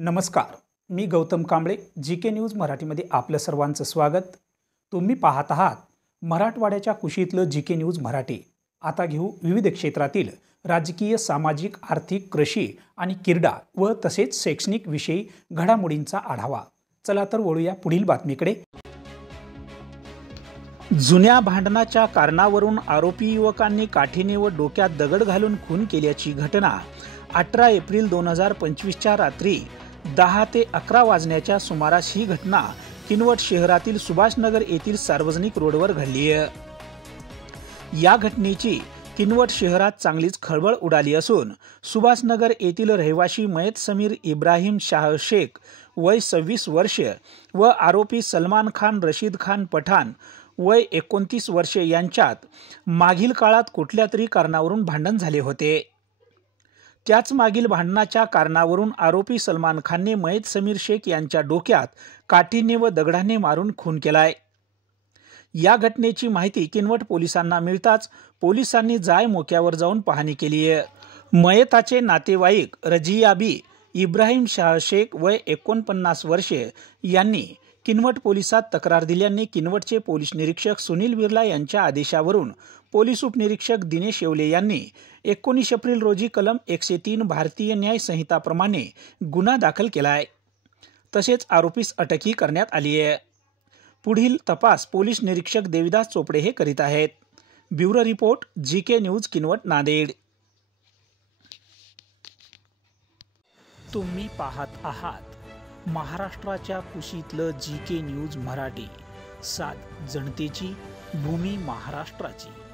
नमस्कार, मी Gautam Kamble. GK news मराठीमध्ये आपलं सर्वांचं स्वागत. तुम्ही पाहत आहात मराठवाड्याच्या कुशीतलं जीके न्यूज मराठी. आता घेऊ विविध क्षेत्रातील राजकीय, सामाजिक, आर्थिक, कृषी आणि क्रीडा व तसेच शैक्षणिक विषयी घडामोडींचा आढावा. चला तर वळूया पुढील बातमीकडे. जुन्या भांडणाच्या कारणावरून आरोपी युवकांनी काठीने व डोक्यात दगड घालून खून केल्याची घटना 18 एप्रिल 2025च्या रात्री 10 ते 11 वाजण्याच्या सुमारास ही घटना किनवट शहरातील सुभाषनगर येथील सार्वजनिक रोडवर घडली आहे. या घटनेची किनवट शहरात चांगलीच खळबळ उडाली असून सुभाषनगर येथील रहिवासी मयत समीर इब्राहिम शाह शेख वय 26 वर्ष व आरोपी सलमान खान रशीद खान पठाण वय 29 वर्षे यांच्यात मागील काळात कुठल्या तरी कारणावरून भांडण झाले होते. त्याच मागील भांडणाच्या कारणावरून आरोपी सलमान खानने मयत समीर शेख यांच्या डोक्यात काठीने व दगडाने मारून खून केलाय. या घटनेची माहिती किनवट पोलिसांना मिळताच पोलिसांनी जाय मोक्यावर जाऊन पाहणी केली आहे. मयताचे नातेवाईक रजियाबी इब्राहिम शाह शेख वय 49 वर्षे यांनी किनवट पोलिसात तक्रार दिल्याने किनवटचे पोलीस निरीक्षक सुनील बिर्ला यांच्या आदेशावरून पोलीस उपनिरीक्षक दिनेश येवले यांनी 19 एप्रिल रोजी कलम 103 भारतीय न्याय संहिताप्रमाणे गुन्हा दाखल केला आहे. तसेच आरोपीस अटकही करण्यात आली आहे. पुढील तपास पोलीस निरीक्षक देविदास चोपडे हे करीत आहेत. Bureau report, GK news, Kinwat, Nanded. तुम्ही पाहत आहात महाराष्ट्राच्या कुशीतलं जीके न्यूज मराठी. सात जनतेची, भूमी महाराष्ट्राची.